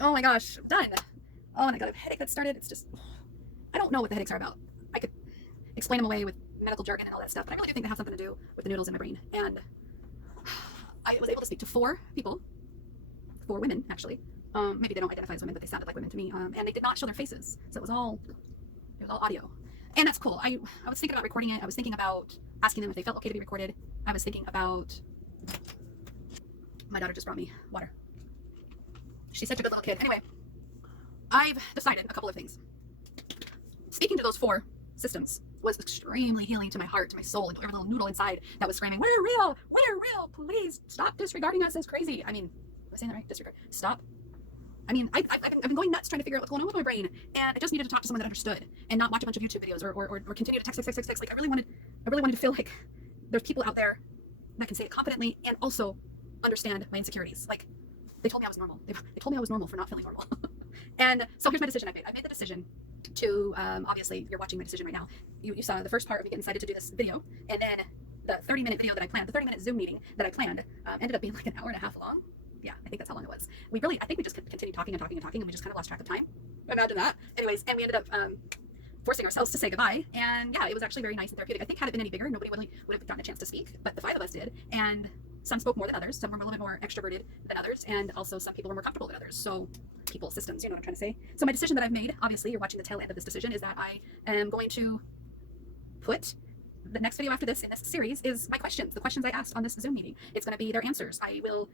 Oh my gosh, done. Oh, and I got a headache that started. It's just, I don't know what the headaches are about. I could explain them away with medical jargon and all that stuff, but I really do think they have something to do with the noodles in my brain. And I was able to speak to 4 people, 4 women actually. Maybe they don't identify as women, but they sounded like women to me. And they did not show their faces, so it was all audio, and that's cool. I was thinking about recording it. I was thinking about asking them if they felt okay to be recorded. I was thinking about, my daughter just brought me water. She's such a good little kid. Anyway, I've decided a couple of things. Speaking to those 4 systems was extremely healing to my heart, to my soul, and every little noodle inside that was screaming, "We're real! We're real! Please stop disregarding us as crazy." I mean, am I saying that right? Disregard. Stop. I mean, I've been going nuts trying to figure out what's going on with my brain, and I just needed to talk to someone that understood, and not watch a bunch of YouTube videos or continue to text. Like I really wanted to feel like there's people out there that can say it confidently and also understand my insecurities. Like they told me I was normal. They told me I was normal for not feeling normal. And so here's my decision I made. I made the decision to, obviously you're watching my decision right now. You saw the first part of me getting excited to do this video, and then the 30-minute video that I planned, the 30-minute Zoom meeting that I planned, ended up being like an hour and a half long. Yeah, I think that's how long it was. I think we just continued talking, and we just kind of lost track of time. Imagine that. Anyways, and we ended up forcing ourselves to say goodbye. And yeah, it was actually very nice and therapeutic. I think had it been any bigger, nobody would have gotten a chance to speak, but the 5 of us did. And some spoke more than others. Some were a little bit more extroverted than others, and also some people were more comfortable than others. So people, systems, you know what I'm trying to say. So my decision that I've made, obviously you're watching the tail end of this decision, is that I am going to put the next video after this in this series is my questions, the questions I asked on this Zoom meeting. It's going to be their answers. I will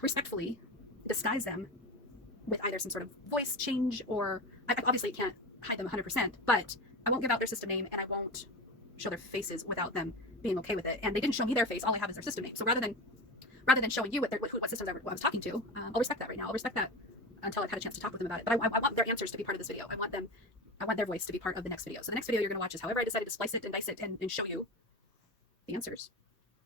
respectfully disguise them with either some sort of voice change, or I obviously can't hide them 100%, but I won't give out their system name, and I won't show their faces without them being okay with it. And they didn't show me their face. All I have is their system name. So rather than showing you what systems I was talking to, I'll respect that right now. I'll respect that until I've had a chance to talk with them about it. But I want their answers to be part of this video. I want their voice to be part of the next video. So the next video you're going to watch is however I decided to splice it and dice it and show you the answers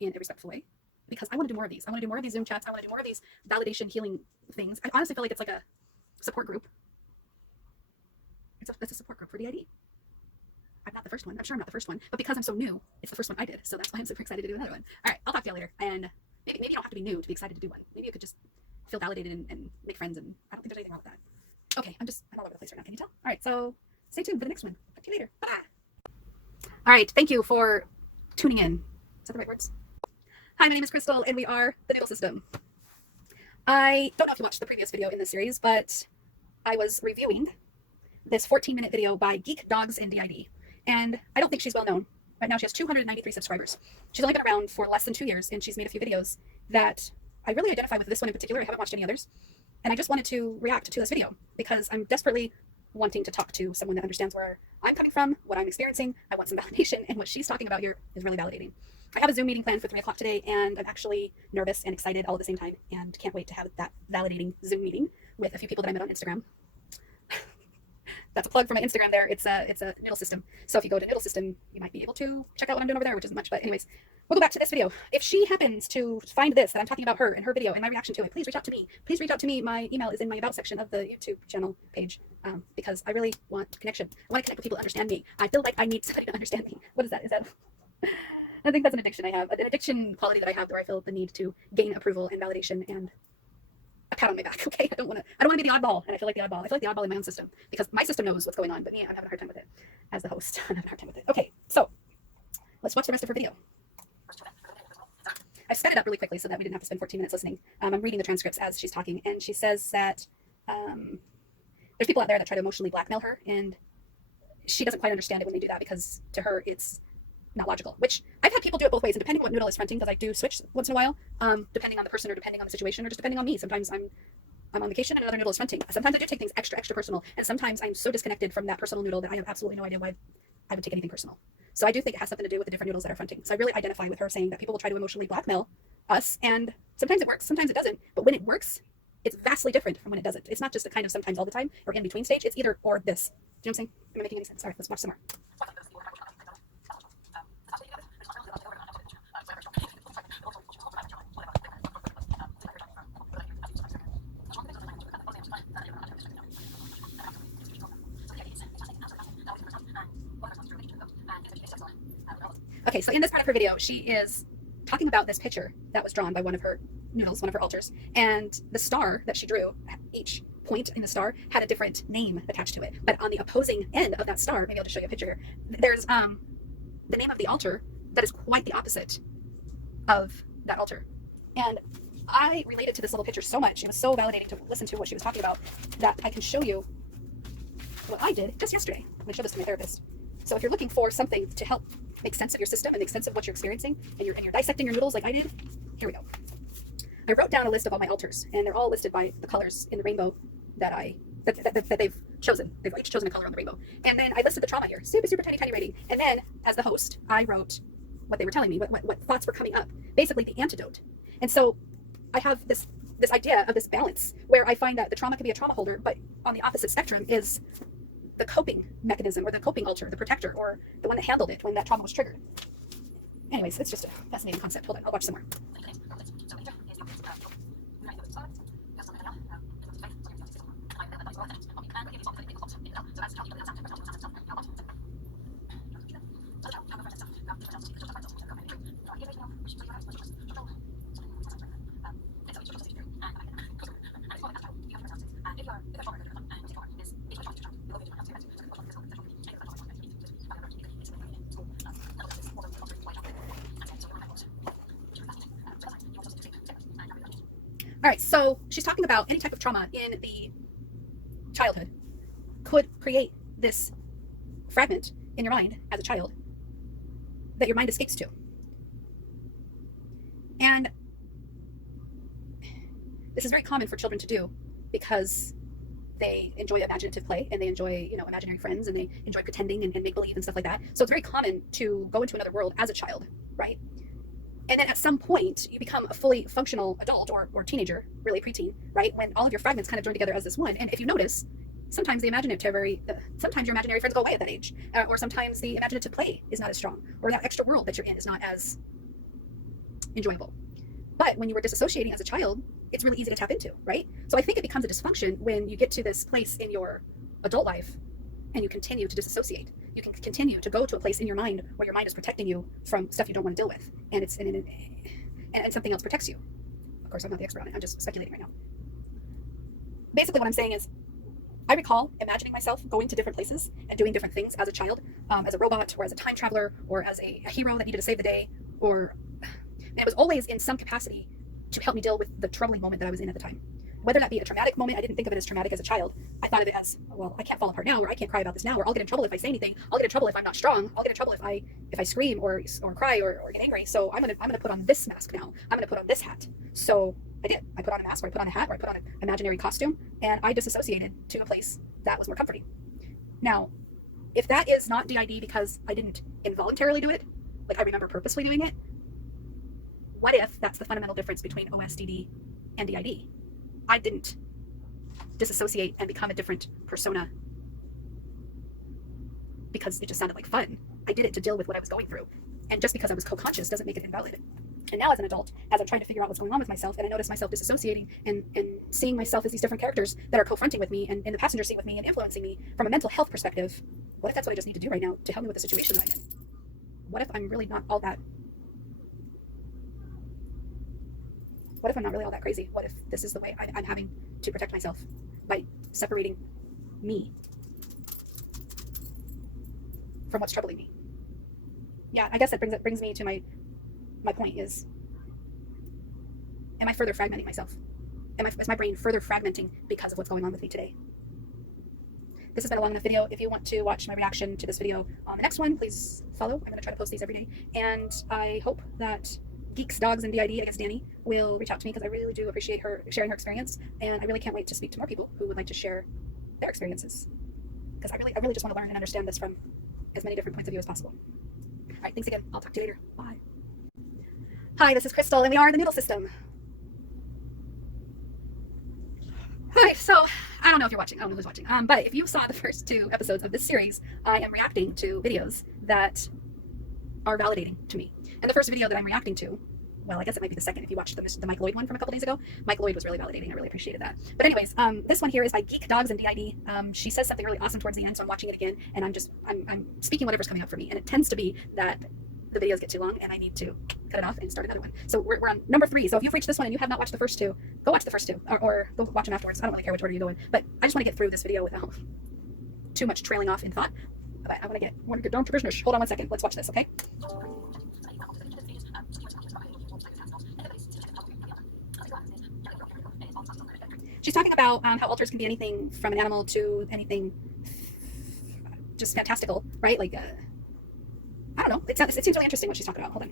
in a respectful way. Because I want to do more of these. I want to do more of these Zoom chats. I want to do more of these validation healing things. I honestly feel like it's like a support group. It's a support group for d.i.d. I'm not the first one. I'm sure I'm not the first one. But because I'm so new, it's the first one I did. So that's why I'm super excited to do another one. All right, I'll talk to you later. And maybe you don't have to be new to be excited to do one. Maybe you could just feel validated and make friends. And I don't think there's anything wrong with that. Okay, I'm all over the place right now. Can you tell? All right, so stay tuned for the next one. Talk to you later. Bye. All right, thank you for tuning in. Is that the right words? Hi, my name is Crystal, and we are the Noodle System. I don't know if you watched the previous video in this series, but I was reviewing this 14-minute video by Geek Dogs and d.i.d. And I don't think she's well known. Right now she has 293 subscribers. She's only been around for less than 2 years, and she's made a few videos that I really identify with. This one in particular. I haven't watched any others. And I just wanted to react to this video because I'm desperately wanting to talk to someone that understands where I'm coming from, what I'm experiencing. I want some validation, and what she's talking about here is really validating. I have a Zoom meeting planned for 3 o'clock today, and I'm actually nervous and excited all at the same time, and can't wait to have that validating Zoom meeting with a few people that I met on Instagram. That's a plug for my Instagram there. It's a Noodle System. So if you go to Noodle System, you might be able to check out what I'm doing over there, which isn't much. But anyways, we'll go back to this video. If she happens to find this, that I'm talking about her and her video and my reaction to it, please reach out to me. Please reach out to me. My email is in my About section of the YouTube channel page, because I really want connection. I want to connect with people that understand me. I feel like I need somebody to understand me. What is that? I think that's an addiction I have. An addiction quality that I have where I feel the need to gain approval and validation and a pat on my back. Okay, I don't want to be the oddball, and I feel like the oddball in my own system, because my system knows what's going on, but me, I'm having a hard time with it. As the host, I'm having a hard time with it. Okay, so let's watch the rest of her video. I sped it up really quickly so that we didn't have to spend 14 minutes listening. I'm reading the transcripts as she's talking, and she says that there's people out there that try to emotionally blackmail her, and she doesn't quite understand it when they do that, because to her it's not logical, which I've had people do it both ways, and depending on what noodle is fronting, because I do switch once in a while, depending on the person or depending on the situation or just depending on me. Sometimes I'm on vacation and another noodle is fronting. Sometimes I do take things extra personal, and sometimes I'm so disconnected from that personal noodle that I have absolutely no idea why I would take anything personal. So I do think it has something to do with the different noodles that are fronting. So I really identify with her saying that people will try to emotionally blackmail us, and sometimes it works, sometimes it doesn't. But when it works, it's vastly different from when it doesn't. It's not just a kind of sometimes all the time or in between stage. It's either or this. Do you know what I'm saying? Am I making any sense? All right, let's watch some more. Okay, so in this part of her video, she is talking about this picture that was drawn by one of her noodles, one of her altars, and the star that she drew, each point in the star had a different name attached to it. But on the opposing end of that star, maybe I'll just show you a picture here, there's the name of the altar that is quite the opposite of that altar. And I related to this little picture so much, it was so validating to listen to what she was talking about, that I can show you what I did just yesterday. I'm going to show this to my therapist. So if you're looking for something to help make sense of your system and make sense of what you're experiencing, and you're dissecting your noodles like I did, here we go. I wrote down a list of all my altars, and they're all listed by the colors in the rainbow that they've chosen. They've each chosen a color on the rainbow. And then I listed the trauma here, super, super tiny rating. And then as the host, I wrote what they were telling me, what thoughts were coming up, basically the antidote. And so I have this idea of this balance where I find that the trauma can be a trauma holder, but on the opposite spectrum is the coping mechanism, or the coping altar, the protector, or the one that handled it when that trauma was triggered. Anyways, it's just a fascinating concept. Hold on, I'll watch some more. All right, so she's talking about any type of trauma in the childhood could create this fragment in your mind as a child that your mind escapes to. And this is very common for children to do because they enjoy imaginative play, and they enjoy, imaginary friends, and they enjoy pretending and make-believe and stuff like that. So it's very common to go into another world as a child, right? And then at some point, you become a fully functional adult or teenager, really preteen, right? When all of your fragments kind of join together as this one. And if you notice, sometimes sometimes your imaginary friends go away at that age, or sometimes the imaginative play is not as strong, or that extra world that you're in is not as enjoyable. But when you were disassociating as a child, it's really easy to tap into, right? So I think it becomes a dysfunction when you get to this place in your adult life and you continue to disassociate. You can continue to go to a place in your mind where your mind is protecting you from stuff you don't want to deal with, and and something else protects you. Of course, I'm not the expert on it. I'm just speculating right now. Basically, what I'm saying is, I recall imagining myself going to different places and doing different things as a child, as a robot, or as a time traveler, or as a hero that needed to save the day, and it was always in some capacity to help me deal with the troubling moment that I was in at the time. Whether that be a traumatic moment, I didn't think of it as traumatic as a child. I thought of it as, well, I can't fall apart now, or I can't cry about this now, or I'll get in trouble if I say anything. I'll get in trouble if I'm not strong. I'll get in trouble if I scream or cry or get angry. So I'm gonna put on this mask now. I'm gonna put on this hat. So I did. I put on a mask, or I put on a hat, or I put on an imaginary costume, and I disassociated to a place that was more comforting. Now, if that is not d.i.d. because I didn't involuntarily do it, like I remember purposely doing it, what if that's the fundamental difference between OSDD and d.i.d.? I didn't disassociate and become a different persona because it just sounded like fun. I did it to deal with what I was going through. And just because I was co-conscious doesn't make it invalid. And now as an adult, as I'm trying to figure out what's going on with myself, and I notice myself disassociating and seeing myself as these different characters that are confronting with me and in the passenger seat with me and influencing me from a mental health perspective, what if that's what I just need to do right now to help me with the situation that I'm in? What if I'm really not all that? What if I'm not really all that crazy? What if this is the way I'm having to protect myself by separating me from what's troubling me? Yeah, I guess that brings me to my point is, am I further fragmenting myself? Is my brain further fragmenting because of what's going on with me today? This has been a long enough video. If you want to watch my reaction to this video on the next one, please follow. I'm going to try to post these every day. And I hope that Geeks, Dogs, and d.i.d, I guess Danny, will reach out to me because I really do appreciate her sharing her experience. And I really can't wait to speak to more people who would like to share their experiences. Because I really just want to learn and understand this from as many different points of view as possible. All right, thanks again. I'll talk to you later. Bye. Hi, this is Crystal, and we are the Noodle System. Hi, so I don't know if you're watching. I don't know who's watching. But if you saw the first 2 episodes of this series, I am reacting to videos that are validating to me. And the first video that I'm reacting to, well, I guess it might be the second if you watched the Mike Lloyd one from a couple days ago. Mike Lloyd was really validating. I really appreciated that. But anyways, this one here is by Geek, Dogs, and d.i.d. She says something really awesome towards the end, so I'm watching it again, and I'm speaking whatever's coming up for me. And it tends to be that the videos get too long and I need to cut it off and start another one. So we're on number 3. So if you've reached this one and you have not watched the first 2, go watch the first 2 or go watch them afterwards. I don't really care which order you go in, but I just want to get through this video without too much trailing off in thought. But I want to get down to business. Hold on one second. Let's watch this, okay? She's talking about how alters can be anything from an animal to anything just fantastical, right? Like, I don't know. It seems really interesting what she's talking about. Hold on.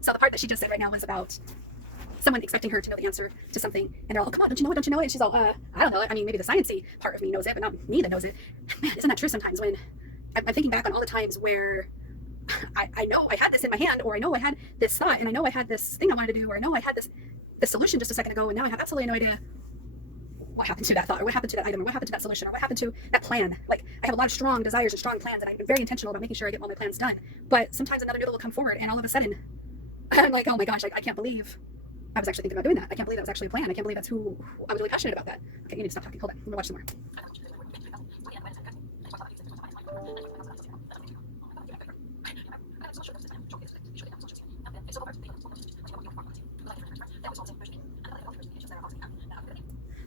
So the part that she just said right now was about someone expecting her to know the answer to something, and they're all, oh, come on, don't you know it, don't you know it? And she's all, I don't know it. I mean, maybe the sciencey part of me knows it, but not me that knows it. Man, isn't that true sometimes when I'm thinking back on all the times where I know I had this in my hand, or I know I had this thought, and I know I had this thing I wanted to do, or I know I had this solution just a second ago, and now I have absolutely no idea what happened to that thought, or what happened to that item, or what happened to that solution, or what happened to that plan. Like, I have a lot of strong desires and strong plans, and I've been very intentional about making sure I get all my plans done. But sometimes another noodle will come forward, and all of a sudden, I'm like, oh my gosh, I can't believe I was actually thinking about doing that. I can't believe that was actually a plan. I can't believe that's who I was really passionate about that. Okay, you need to stop talking. Hold on. I'm gonna watch some more.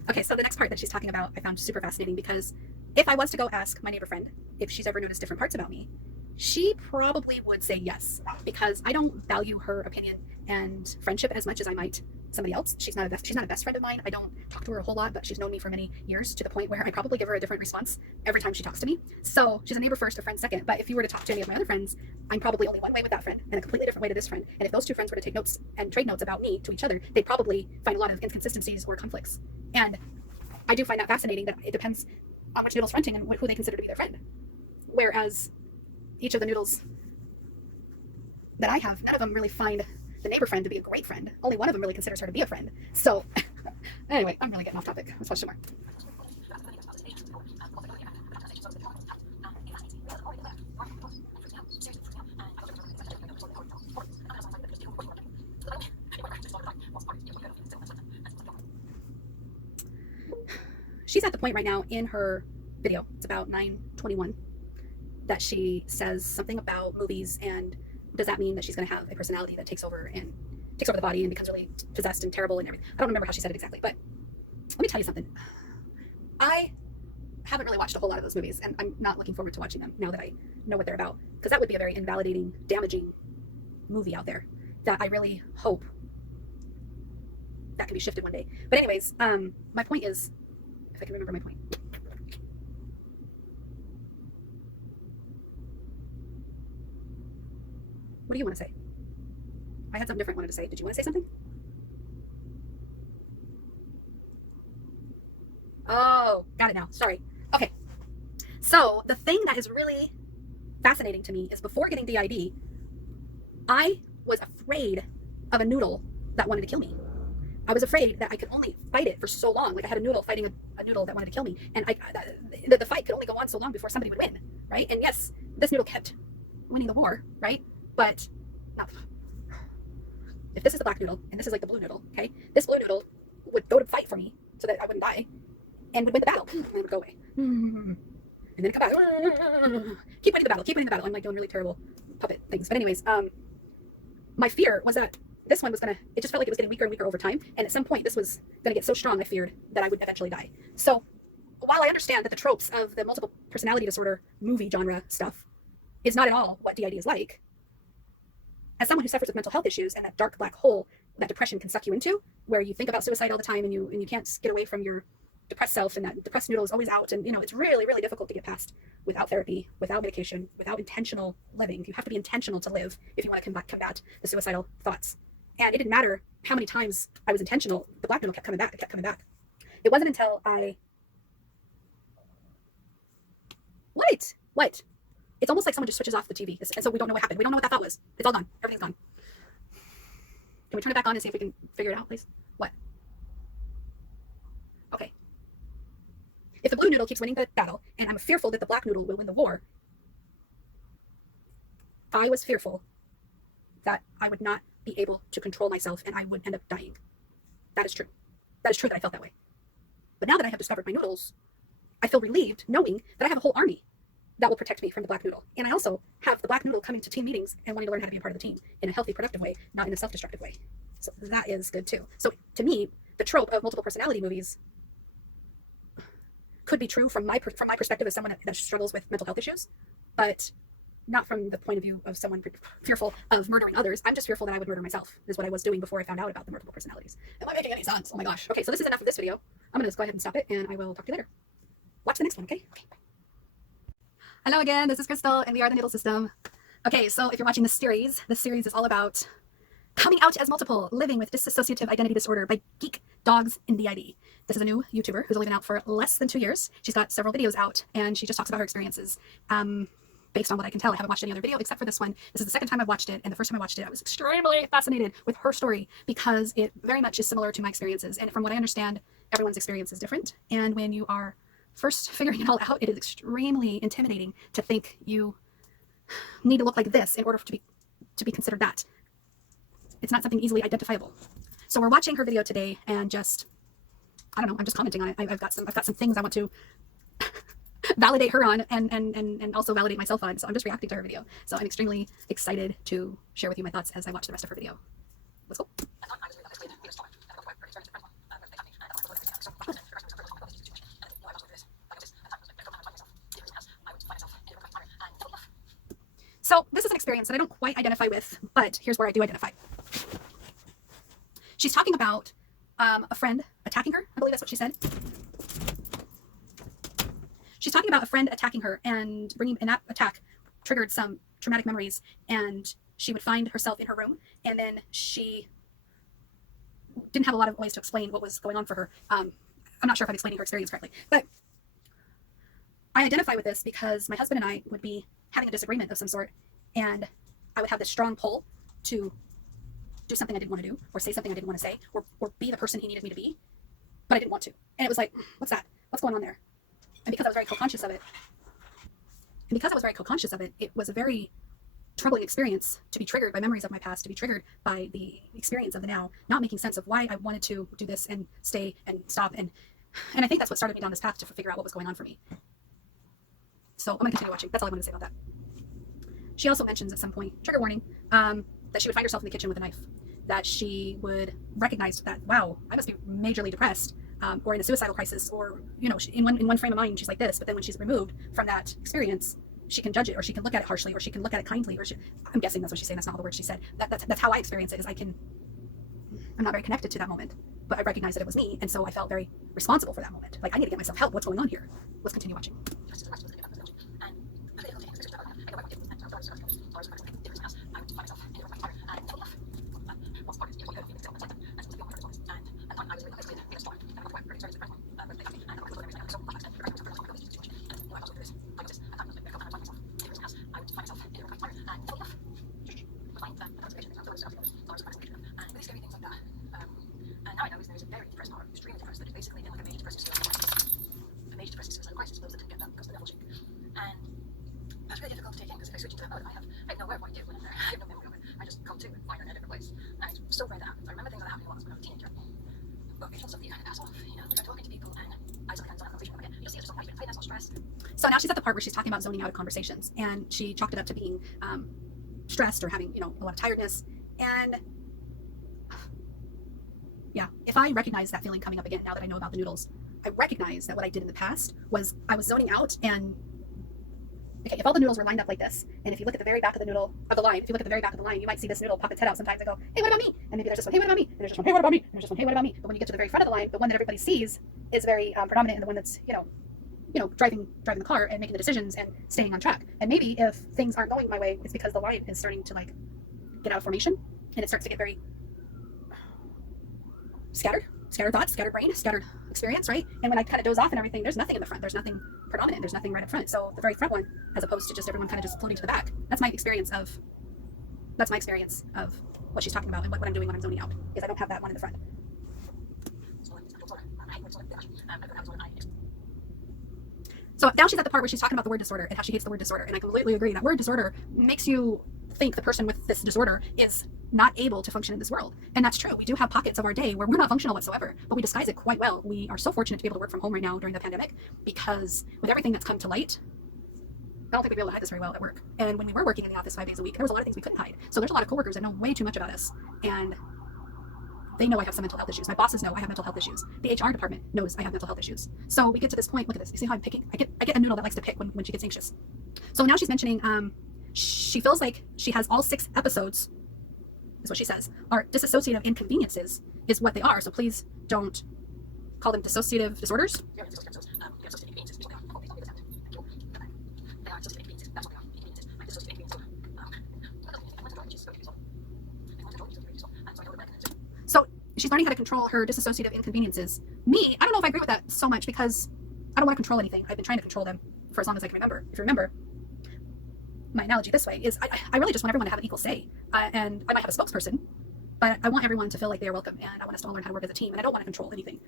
Okay, so the next part that she's talking about I found super fascinating, because if I was to go ask my neighbor friend if she's ever noticed different parts about me, she probably would say yes, because I don't value her opinion and friendship as much as I might somebody else. She's not a best friend of mine. I don't talk to her a whole lot, but she's known me for many years, to the point where I probably give her a different response every time she talks to me. So she's a neighbor first, a friend second. But if you were to talk to any of my other friends, I'm probably only one way with that friend and a completely different way to this friend. And if those two friends were to take notes and trade notes about me to each other, they'd probably find a lot of inconsistencies or conflicts. And I do find that fascinating, that it depends on which noodle's fronting and who they consider to be their friend. Whereas each of the noodles that I have, none of them really find the neighbor friend to be a great friend. Only one of them really considers her to be a friend. So anyway, I'm really getting off topic. Let's watch some more. She's at the point right now in her video, it's about 9:21, that she says something about movies, and does that mean that she's going to have a personality that takes over the body and becomes really possessed and terrible and everything. I don't remember how she said it exactly, but let me tell you something. I haven't really watched a whole lot of those movies, and I'm not looking forward to watching them now that I know what they're about, because that would be a very invalidating, damaging movie out there that I really hope that can be shifted one day. But anyways, my point is, if I can remember my point. What do you want to say? I had something different I wanted to say. Did you want to say something? Oh, got it now. Sorry. Okay. So the thing that is really fascinating to me is, before getting d.i.d, I was afraid of a noodle that wanted to kill me. I was afraid that I could only fight it for so long. Like, I had a noodle fighting a noodle that wanted to kill me, and the fight could only go on so long before somebody would win, right? And yes, this noodle kept winning the war, right? But now, if this is the black noodle and this is like the blue noodle, okay, this blue noodle would go to fight for me so that I wouldn't die, and would win the battle, and then would go away, and then come back, keep winning the battle, keep winning the battle. I'm like doing really terrible puppet things, but anyways, my fear was that this one was gonna, it just felt like it was getting weaker and weaker over time, and at some point this was gonna get so strong, I feared that I would eventually die. So while I understand that the tropes of the multiple personality disorder movie genre stuff is not at all what d.i.d is like, as someone who suffers with mental health issues and that dark black hole that depression can suck you into, where you think about suicide all the time and you can't get away from your depressed self, and that depressed noodle is always out, and it's really, really difficult to get past without therapy, without medication, without intentional living. You have to be intentional to live if you want to combat the suicidal thoughts. And it didn't matter how many times I was intentional, the black noodle kept coming back. It kept coming back. It wasn't until What? It's almost like someone just switches off the TV, and so we don't know what happened. We don't know what that thought was. It's all gone. Everything's gone. Can we turn it back on and see if we can figure it out, please? What? Okay. If the blue noodle keeps winning the battle, and I'm fearful that the black noodle will win the war, I was fearful that I would not be able to control myself and I would end up dying. That is true. That is true that I felt that way. But now that I have discovered my noodles, I feel relieved knowing that I have a whole army that will protect me from the black noodle. And I also have the black noodle coming to team meetings and wanting to learn how to be a part of the team in a healthy, productive way, not in a self-destructive way. So that is good too. So to me, the trope of multiple personality movies could be true from my perspective as someone that struggles with mental health issues, but not from the point of view of someone fearful of murdering others. I'm just fearful that I would murder myself, is what I was doing before I found out about the multiple personalities. Am I making any sense? Oh my gosh. Okay, so this is enough of this video. I'm going to go ahead and stop it, and I will talk to you later. Watch the next one, okay? Okay. Hello again, this is Crystal, and we are the Noodle System. Okay, so if you're watching this series is all about coming out as multiple, living with dissociative identity disorder by Geek Dogs in d.i.d. This is a new YouTuber who's only been out for less than 2 years. She's got several videos out, and she just talks about her experiences. Based on what I can tell, I haven't watched any other video except for this one. This is the second time I've watched it, and the first time I watched it, I was extremely fascinated with her story because it very much is similar to my experiences. And from what I understand, everyone's experience is different. And when you are first figuring it all out, it is extremely intimidating to think you need to look like this in order to be considered that. It's not something easily identifiable. So we're watching her video today, and just, I don't know, I'm just commenting on it. I've got some things I want to validate her on and also validate myself on. So I'm just reacting to her video. So I'm extremely excited to share with you my thoughts as I watch the rest of her video. Let's go. So this is an experience that I don't quite identify with, but here's where I do identify. She's talking about a friend attacking her. I believe that's what she said. She's talking about a friend attacking her, and that attack triggered some traumatic memories, and she would find herself in her room, and then she didn't have a lot of ways to explain what was going on for her. I'm not sure if I'm explaining her experience correctly, but I identify with this because my husband and I would be having a disagreement of some sort, and I would have this strong pull to do something I didn't want to do, or say something I didn't want to say, or be the person he needed me to be, but I didn't want to. And it was like, what's that? What's going on there? And because I was very co-conscious of it, it was a very troubling experience to be triggered by memories of my past, to be triggered by the experience of the now, not making sense of why I wanted to do this and stay and stop. And I think that's what started me down this path, to figure out what was going on for me. So I'm going to continue watching. That's all I wanted to say about that. She also mentions at some point, trigger warning, that she would find herself in the kitchen with a knife, that she would recognize that, wow, I must be majorly depressed, or in a suicidal crisis, or, you know, in one frame of mind, she's like this, but then when she's removed from that experience, she can judge it, or she can look at it harshly, or she can look at it kindly, or I'm guessing that's what she's saying. That's not all the words she said. That's how I experience it, is I'm not very connected to that moment, but I recognized that it was me, and so I felt very responsible for that moment. Like, I need to get myself help. What's going on here? Let's continue watching. So now she's at the part where she's talking about zoning out of conversations, and she chalked it up to being stressed, or having, you know, a lot of tiredness. And yeah, if I recognize that feeling coming up again now that I know about the noodles, I recognize that what I did in the past was I was zoning out. And okay, if all the noodles were lined up like this, and if you look at the very back of the noodle of the line, if you look at the very back of the line, you might see this noodle pop its head out sometimes and go, hey, what about me? And maybe there's this one, hey, what about me? And there's this one, hey, what about me? And there's this one, hey, what about me? But when you get to the very front of the line, the one that everybody sees is very predominant, and the one that's, you know, driving the car and making the decisions and staying on track. And maybe if things aren't going my way, it's because the line is starting to like get out of formation, and it starts to get very scattered thoughts, scattered brain, scattered experience, right? And when I kind of doze off and everything, there's nothing in the front, there's nothing predominant, there's nothing right up front. So the very front one, as opposed to just everyone kind of just floating to the back, that's my experience of what she's talking about, and what I'm doing when I'm zoning out, is I don't have that one in the front. So now she's at the part where she's talking about the word disorder and how she hates the word disorder. And I completely agree. That word disorder makes you think the person with this disorder is not able to function in this world. And that's true. We do have pockets of our day where we're not functional whatsoever, but we disguise it quite well. We are so fortunate to be able to work from home right now during the pandemic, because with everything that's come to light, I don't think we'd be able to hide this very well at work. And when we were working in the office 5 days a week, there was a lot of things we couldn't hide. So there's a lot of coworkers that know way too much about us, and they know I have some mental health issues. My bosses know I have mental health issues. The HR department knows I have mental health issues. So we get to this point. Look at this. You see how I'm picking? I get a noodle that likes to pick when she gets anxious. So now she's mentioning she feels like she has all 6 episodes, is what she says, are dissociative inconveniences, is what they are. So please don't call them dissociative disorders. So she's learning how to control her dissociative inconveniences. Me, I don't know if I agree with that so much, because I don't want to control anything. I've been trying to control them for as long as I can remember. If you remember, my analogy this way is I really just want everyone to have an equal say. And I might have a spokesperson, but I want everyone to feel like they are welcome, and I want us to all learn how to work as a team, and I don't want to control anything.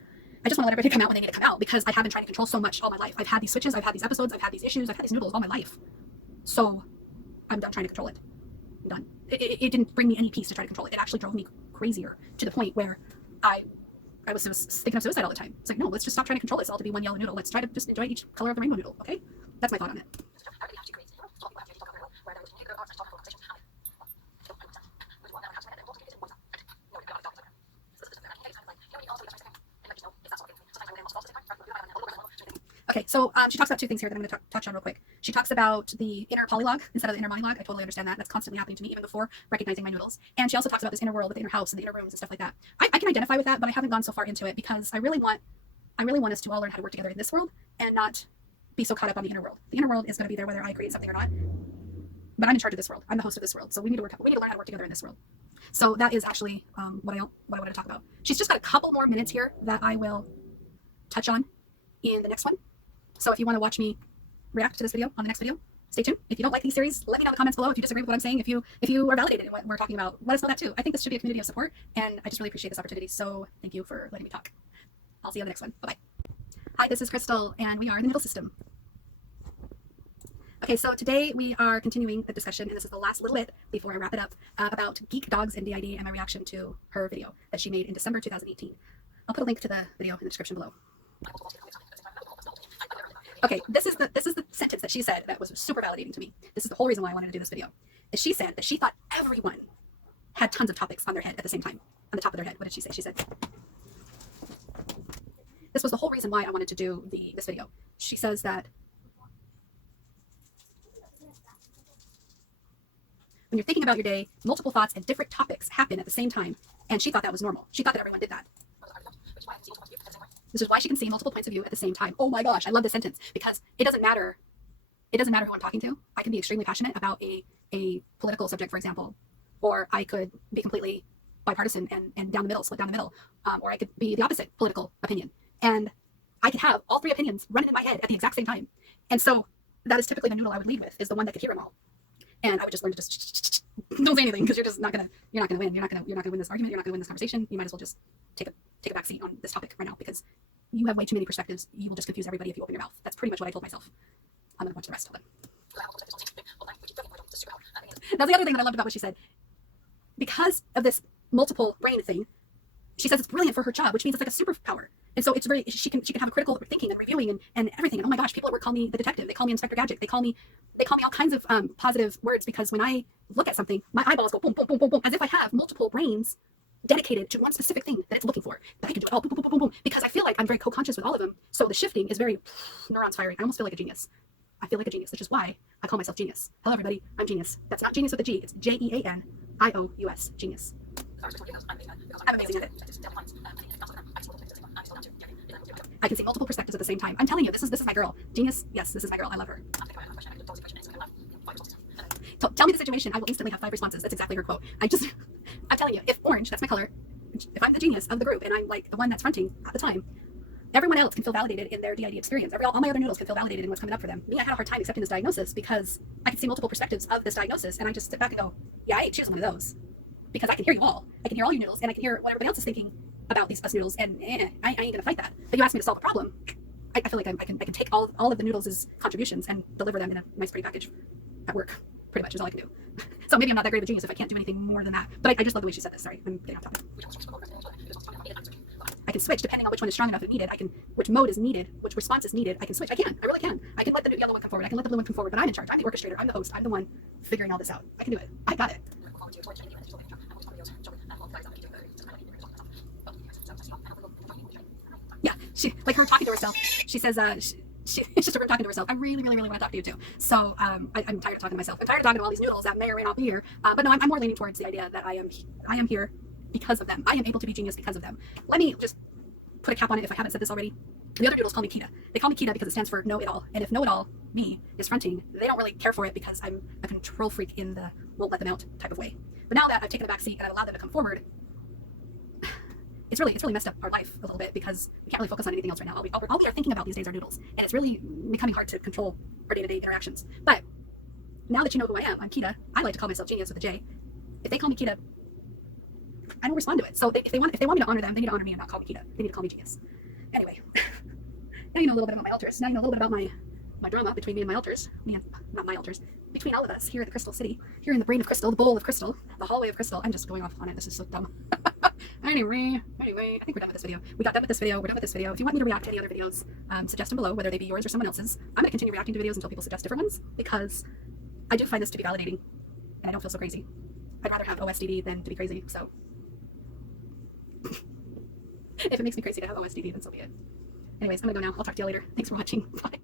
I just want to let everybody come out when they need to come out, because I have been trying to control so much all my life. I've had these switches, I've had these episodes, I've had these issues, I've had these noodles all my life. So I'm done trying to control it. I'm done. It didn't bring me any peace to try to control it. It actually drove me crazier, to the point where I was thinking of suicide all the time. It's like, no, let's just stop trying to control this all to be one yellow noodle. Let's try to just enjoy each color of the rainbow noodle, okay? That's my thought on it. Okay, so she talks about 2 things here that I'm going to touch on real quick. She talks about the inner polylogue instead of the inner monologue. I totally understand that. That's constantly happening to me, even before recognizing my noodles. And she also talks about this inner world with the inner house and the inner rooms and stuff like that. I can identify with that, but I haven't gone so far into it, because I really want us to all learn how to work together in this world and not be so caught up on the inner world. The inner world is going to be there whether I create something or not. But I'm in charge of this world. I'm the host of this world. So we need to learn how to work together in this world. So that is actually what I want to talk about. She's just got a couple more minutes here that I will touch on in the next one. So if you want to watch me react to this video on the next video, stay tuned. If you don't like these series, let me know in the comments below. If you disagree with what I'm saying, if you are validated in what we're talking about, let us know that too. I think this should be a community of support, and I just really appreciate this opportunity. So thank you for letting me talk. I'll see you on the next one. Bye-bye. Hi, this is Crystal, and we are the noodle system. Okay, so today we are continuing the discussion, and this is the last little bit before I wrap it up, about geek dogs and d.i.d. and my reaction to her video that she made in December 2018. I'll put a link to the video in the description below. Okay, this is the sentence that she said that was super validating to me. This is the whole reason why I wanted to do this video. Is she said that she thought everyone had tons of topics on their head at the same time, on the top of their head. What did she say? She said, this was the whole reason why I wanted to do this video. She says that when you're thinking about your day, multiple thoughts and different topics happen at the same time, and she thought that was normal. She thought that everyone did that. This is why she can see multiple points of view at the same time. Oh my gosh, I love this sentence, because it doesn't matter who I'm talking to. I can be extremely passionate about a political subject, for example, or I could be completely bipartisan and down the middle, split down the middle, or I could be the opposite political opinion. And I could have all 3 opinions running in my head at the exact same time. And so that is typically the noodle I would lead with, is the one that could hear them all. And I would just learn to just don't say anything, because you're not gonna win. You're not gonna win this argument. You're not gonna win this conversation. You might as well just take a back seat on this topic right now, because you have way too many perspectives. You will just confuse everybody if you open your mouth. That's pretty much what I told myself. I'm gonna watch the rest of them. Now the other thing that I loved about what she said, because of this multiple brain thing, she says it's brilliant for her job, which means it's like a superpower. And so it's very, she can have a critical thinking and reviewing and everything. And oh my gosh, people at work call me the detective. They call me Inspector Gadget. They call me all kinds of positive words, because when I look at something, my eyeballs go boom, boom, boom, boom, boom, as if I have multiple brains dedicated to one specific thing that it's looking for. That I can do it all, boom, boom, boom, boom, boom, because I feel like I'm very co-conscious with all of them. So the shifting is very neurons firing. I almost feel like a genius. I feel like a genius, which is why I call myself genius. Hello, everybody. I'm genius. That's not genius with a G. It's G-E-A-N-I-O-U-S. Genius. I'm amazing at it. I can see multiple perspectives at the same time. I'm telling you, this is my girl. Genius. Yes, this is my girl. I love her. Tell me the situation. I will instantly have 5 responses. That's exactly her quote. I'm telling you, if orange, that's my color, if I'm the genius of the group and I'm like the one that's fronting at the time, everyone else can feel validated in their d.i.d. experience. All my other noodles can feel validated in what's coming up for them. Me, I had a hard time accepting this diagnosis, because I can see multiple perspectives of this diagnosis, and I just sit back and go, yeah, I ain't choosing one of those, because I can hear you all. I can hear all your noodles, and I can hear what everybody else is thinking about us noodles, and I ain't gonna fight that. But you asked me to solve a problem. I feel like I can take all of the noodles' contributions and deliver them in a nice pretty package at work. Pretty much is all I can do. So maybe I'm not that great of a genius if I can't do anything more than that. But I just love the way she said this. Sorry, I'm getting off topic. I can switch depending on which one is strong enough and needed. I can, which mode is needed, which response is needed. I can switch. I really can. I can let the yellow one come forward. I can let the blue one come forward. But I'm in charge. I'm the orchestrator. I'm the host. I'm the one figuring all this out. I can do it. I got it. Yeah, she like her talking to herself. She says, she's just talking to herself. I really want to talk to you too. So I'm tired of talking to myself. I'm tired of talking to all these noodles that may or may not be here. But no, I'm more leaning towards the idea that I am here because of them. I am able to be genius because of them. Let me just put a cap on it if I haven't said this already. The other noodles call me Kita. They call me Kita because it stands for know it all. And if know it all, me, is fronting, they don't really care for it because I'm a control freak in the won't let them out type of way. But now that I've taken a back seat and I've allowed them to come forward, it's really messed up our life a little bit because we can't really focus on anything else right now. All we are thinking about these days are noodles. And it's really becoming hard to control our day-to-day interactions. But now that you know who I am, I'm Kita. I like to call myself genius with a J. If they call me Kita, I don't respond to it. So if they want me to honor them, they need to honor me and not call me Kita. They need to call me genius. Anyway, now you know a little bit about my altars. Now you know a little bit about my drama between me and my altars. Not my altars. Between all of us here at the Crystal City, here in the brain of crystal, the bowl of crystal, the hallway of crystal. I'm just going off on it. This is so dumb. Anyway, I think we're done with this video. We got done with this video. We're done with this video. If you want me to react to any other videos, suggest them below, whether they be yours or someone else's. I'm going to continue reacting to videos until people suggest different ones because I do find this to be validating and I don't feel so crazy. I'd rather have OSDD than to be crazy, so if it makes me crazy to have OSDD, then so be it. Anyways, I'm gonna go now. I'll talk to you later. Thanks for watching. Bye.